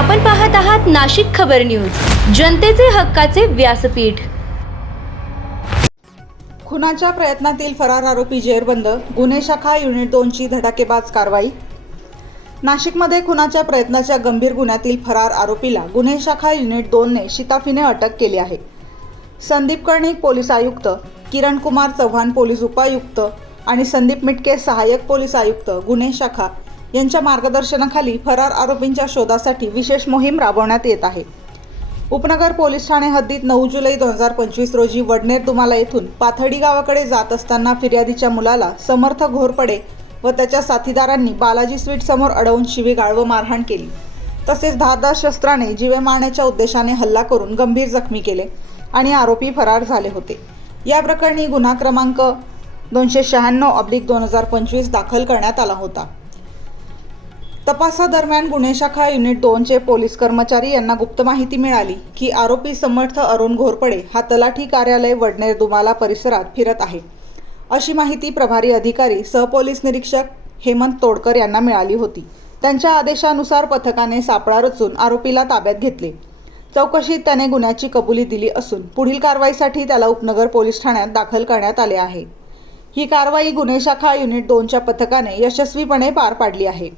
आपण पाहत आहात नाशिक खबर न्यूज, जनतेचे हक्काचे व्यासपीठ। खुनाच्या प्रयत्नातील फरार आरोपी जेरबंद, गुन्हे शाखा युनिट 2 ची धडाकेबाज कारवाई। नाशिकमध्ये खुनाच्या प्रयत्नाच्या गंभीर गुन्ह्यातील फरार आरोपीला गुन्हे शाखा युनिट 2 ने शिताफीने अटक केली आहे। संदीप कर्णिक पोलीस आयुक्त, किरण कुमार चव्हाण पोलीस उपायुक्त आणि संदीप मिटके सहाय्यक पोलीस आयुक्त गुन्हे शाखा यांच्या मार्गदर्शनाखाली फरार आरोपींच्या शोधासाठी विशेष मोहीम राबवण्यात येत आहे। उपनगर पोलीस ठाणे हद्दीत 9 जुलै 2025 रोजी वडनेर दुमाला येथून पाथर्डी गावाकडे जात असताना फिर्यादीच्या मुलाला समर्थ घोरपडे व त्याच्या साथीदारांनी बालाजी स्वीट समोर अडवून शिवीगाळ व मारहाण केली। तसेच धारदार शस्त्राने जीवे मारण्याच्या उद्देशाने हल्ला करून गंभीर जखमी केले आणि आरोपी फरार झाले होते। या प्रकरणी गुन्हा क्रमांक 296/2025 दाखल करण्यात आला होता। तपासादरम्यान गुन्हे शाखा युनिट 2 चे पोलीस कर्मचारी यांना गुप्त माहिती मिळाली की आरोपी समर्थ अरुण घोरपडे हा तलाठी कार्यालय वडनेर दुमाला परिसरात फिरत आहे, अशी माहिती प्रभारी अधिकारी सहपोलीस निरीक्षक हेमंत तोडकर यांना मिळाली होती। त्यांच्या आदेशानुसार पथकाने सापळा रचून आरोपीला ताब्यात घेतले। चौकशीत त्याने गुन्ह्याची कबुली दिली असून पुढील कारवाईसाठी त्याला उपनगर पोलीस ठाण्यात दाखल करण्यात आले आहे। ही कारवाई गुन्हे शाखा युनिट 2 च्या पथकाने यशस्वीपणे पार पाडली आहे।